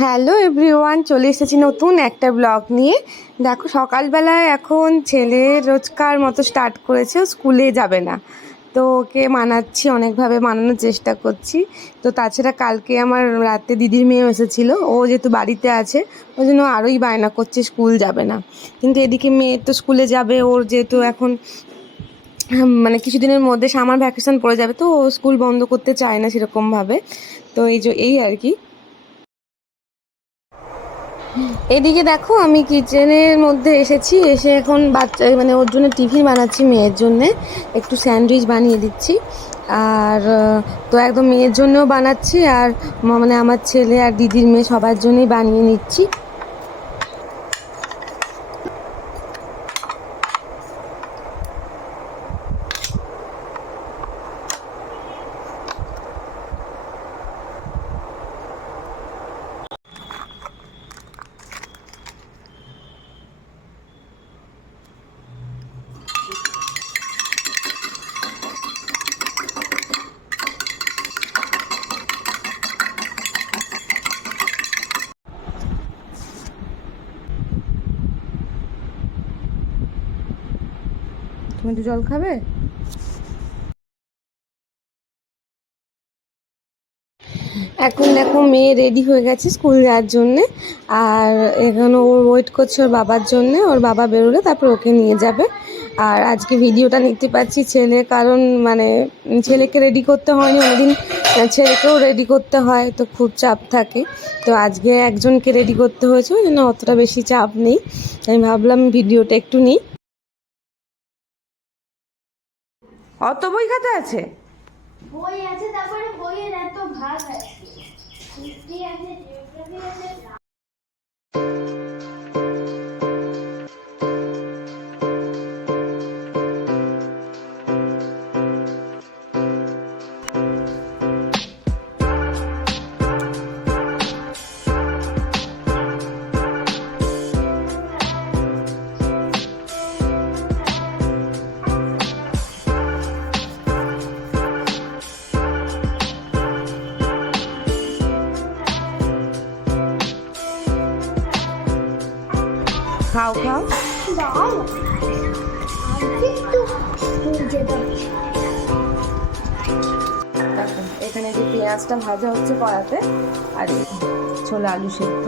Hello everyone, চলে এসেছি নতুন একটা ব্লগ নিয়ে। দেখো সকালবেলায় এখন ছেলে রোজকার মতো স্টার্ট করেছে, ও স্কুলে যাবে না। তো ওকে মানাচ্ছি, অনেকভাবে মানানোর চেষ্টা করছি। তো তাছাড়া কালকে আমার রাতে দিদির মেয়েও এসেছিলো, ও যেহেতু বাড়িতে আছে ওই জন্য আরোই বায়না করছে স্কুল যাবে না। কিন্তু এদিকে মেয়ে তো স্কুলে যাবে, ওর যেহেতু এখন মানে কিছুদিনের মধ্যে সামার ভ্যাকেশন পড়ে যাবে, তো ও স্কুল বন্ধ করতে চায় না সেরকমভাবে। তো এই আর কি। এদিকে দেখো আমি কিচেনের মধ্যে এসেছি, এসে এখন বাচ্চা মানে ওর জন্য টিফিন বানাচ্ছি, মেয়ের জন্যে একটু স্যান্ডউইচ বানিয়ে দিচ্ছি। আর তো একদম মেয়ের জন্যও বানাচ্ছি, আর মানে আমার ছেলে আর দিদির মেয়ে সবার জন্যই বানিয়ে নিচ্ছি। তুমি একটু জল খাবে? এখন দেখো মেয়ে রেডি হয়ে গেছে স্কুল যাওয়ার জন্যে, আর এখন ও ওয়েট করছে ওর বাবার জন্যে। ওর বাবা বেরোলে তারপর ওকে নিয়ে যাবে। আর আজকে ভিডিওটা নিতে পারছি ছেলে, কারণ মানে ছেলেকে রেডি করতে হয়নি, অন্যদিন ছেলেকেও রেডি করতে হয়, তো খুব চাপ থাকে। তো আজকে একজনকে রেডি করতে হয়েছে, ওই জন্য অতটা বেশি চাপ নেই। আমি ভাবলাম ভিডিওটা একটু নিই। অত বই খাতা আছে? বই আছে, তারপরে বইয়ের এত ভাগ আছে, হিস্ট্রি আছে, জিওগ্রাফি আছে। খাও খাও। দাও কিন্তু যেটা দেখো এখানে যে পেঁয়াজটা ভাজা হচ্ছে কড়াতে, আর এই ছোলা আলু সেদ্ধ।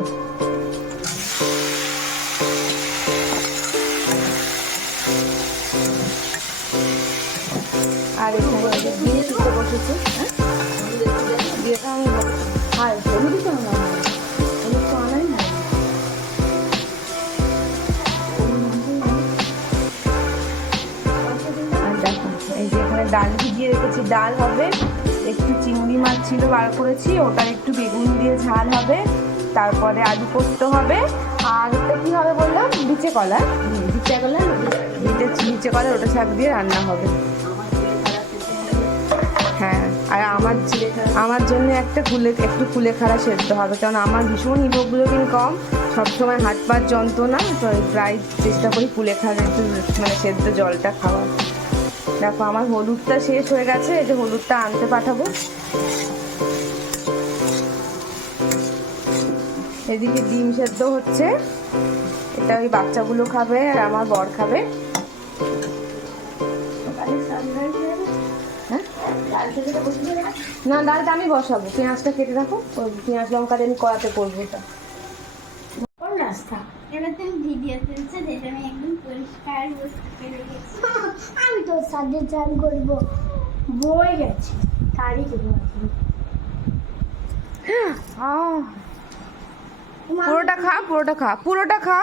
আর এখানে এই যে ডিম সিদ্ধ বসেছে। হ্যাঁ দিয়েটা আমি হ্যাঁ হলুদ কেন না, হলুদ তো আনাই না। আর দেখো এই যে এখানে ডাল ভিজিয়ে রেখেছি, ডাল হবে, একটু চিংড়ি মাছ ছিল বার করেছি, ওটার একটু বেগুন দিয়ে ঝাল হবে, তারপরে আলু পোস্ত হবে, আর ওটা কি হবে বললাম, বিচে কলা। বিচে কলা, বিচে কলা ওটা শাক দিয়ে রান্না হবে। হ্যাঁ, আর আমার জন্য একটু কুলেখাড়া সেদ্ধ হবে, কারণ আমার ভীষণ হিমোগ্লোবিন কম, সবসময় হাত পার যন্ত্রণা, তো প্রায় চেষ্টা করি কুলেখাড়া একটু মানে সেদ্ধ জলটা খাওয়ার। দেখো আমার হলুদটা শেষ হয়ে গেছে, এই যে হলুদটা আনতে পাঠাবো। এদিকে ডিম সেদ্ধ হচ্ছে, এটা ওই বাচ্চাগুলো খাবে আর আমার বর খাবে। না ডালটা আমি বসাবো, পেঁয়াজটা কেটে রাখো, পেঁয়াজ লঙ্কা দিয়ে আমি কড়াতে করবো এটা। কোন রাস্তা? এটা তুমি ভিডিও তুলছো, যেটা আমি একদম পরিষ্কার বুঝতে পেরে গেছি। আমি তো সাথে চান করব, বই গেছে তারই করবো। পুরোটা খা, পুরোটা খা, পুরোটা খা।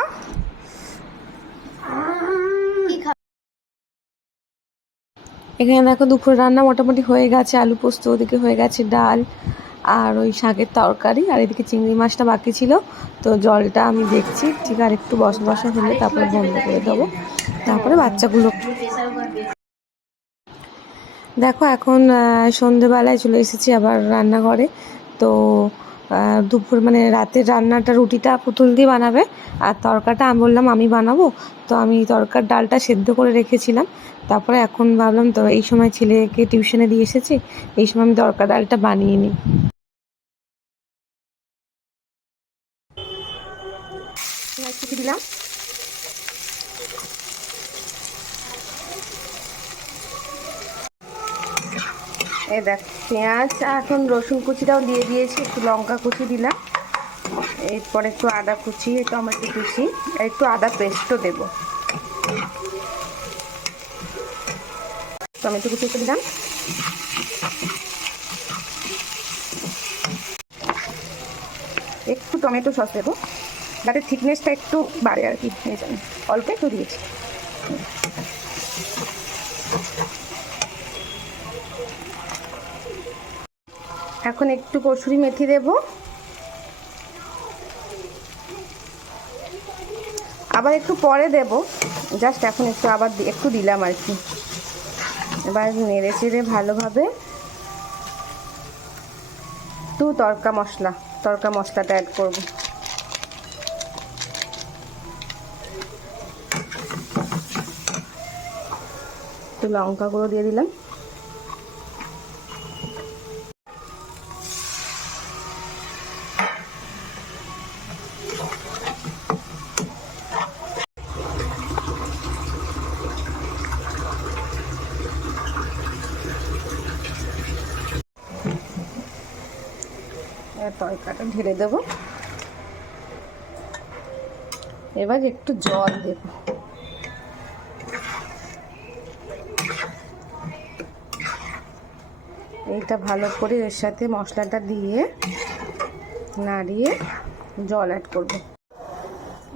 এখানে দেখো দুপুর রান্না মোটামুটি হয়ে গেছে, আলু পোস্ত, ওদিকে হয়ে গেছে ডাল আর ওই শাকের তরকারি, আর এদিকে চিংড়ি মাছটা বাকি ছিল, তো জলটা আমি দেখছি ঠিক আর একটু বসা বসা হলে তারপরে বন্ধ করে দেবো, তারপরে বাচ্চাগুলো। দেখো এখন সন্ধেবেলায় চলে এসেছি আবার রান্নাঘরে। তো দুপুর মানে রাতের রান্নাটা, রুটিটা পুতুল দিয়ে বানাবে, আর তরকাটা আমি বললাম আমি বানাবো। তো আমি তরকার ডালটা সেদ্ধ করে রেখেছিলাম, তারপরে এখন ভাবলাম তো এই সময় ছেলেকে টিউশনে দিয়ে এসেছি, এই সময় আমি তরকার ডালটা বানিয়ে নিই। পেঁয়াজ কুচি দিলাম, এই দেখ পেঁয়াজ, এখন রসুন কুচিটাও দিয়ে দিয়েছি, একটু লঙ্কা কুচি দিলাম, এরপর একটু আদা কুচি, টমেটো কুচি, আর একটু আদা পেস্টও দেবো, টমেটো কুচি একটু দিলাম, একটু টমেটো সস দেবো যাতে থিকনেসটা একটু বাড়ে আর কি, এই জন্য অল্প একটু দিয়েছি। এখন একটু কসুরি মেথি দেব, আবার একটু পরে দেব, জাস্ট এখন একটু আবার একটু দিলাম আর কি। এবার নেড়ে চেড়ে ভালোভাবে একটু তড়কা মশলাটা অ্যাড করব। একটু লঙ্কা গুঁড়ো দিয়ে দিলাম, তরকাটা ঢেলে দেবো, এবার একটু জল দেব, এইটা ভালো করে এর সাথে মশলাটা দিয়ে নাড়িয়ে জল অ্যাড করব।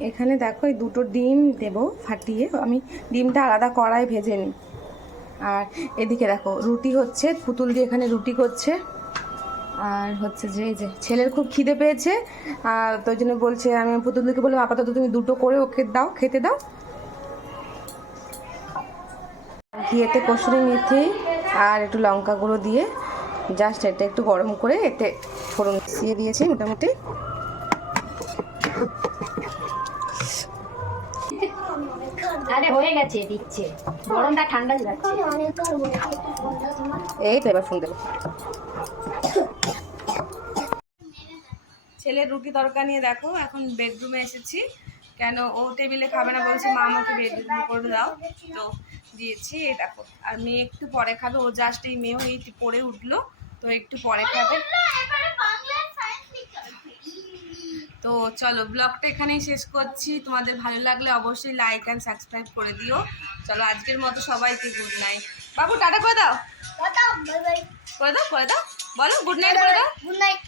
এখানে দেখো এই দুটো ডিম দেব ফাটিয়ে, আমি ডিমটা আলাদা কড়াই ভেজে নিই। আর এদিকে দেখো রুটি হচ্ছে, পুতুল দিয়ে এখানে রুটি করছে। আর হচ্ছে যে এই যে ছেলের খুব খিদে পেয়েছে, আর তো জন্য বলছে, আমি পুতুলদিকে বললাম আপাতত তুমি দুটো করে ওকে দাও, খেতে দাও। ঘিয়েতে কসুরি মেথি আর একটু লঙ্কা গুঁড়ো দিয়ে জাস্ট এটা একটু গরম করে এতে ফোড়ন দিয়ে দিয়েছি মোটামুটি। আরে হয়ে গেছে, দিচ্ছে গরমটা ঠান্ডা যাচ্ছে। এই তো এবার ফোন দেবো। ছেলের রুটি তরকা নিয়ে দেখো এখন বেডরুমে এসেছি, কেন ও টেবিলে খাবে না বলছে, মা আমাকে বেডরুমে করে দাও, তো দিয়েছি। এই দেখো, আর মেয়ে একটু পরে খাবে, ও জাস্ট এই মেয়েও এই পড়ে উঠলো, তো একটু পরে খাবে। তো চলো ব্লগটা এখানেই শেষ করছি, তোমাদের ভালো লাগলে অবশ্যই লাইক অ্যান্ড সাবস্ক্রাইব করে দিও। চলো আজকের মতো সবাইকে গুড নাইট। বাবু টাটা করে দাও, করে দাও, বলো গুড নাইট করে দাও। Good night.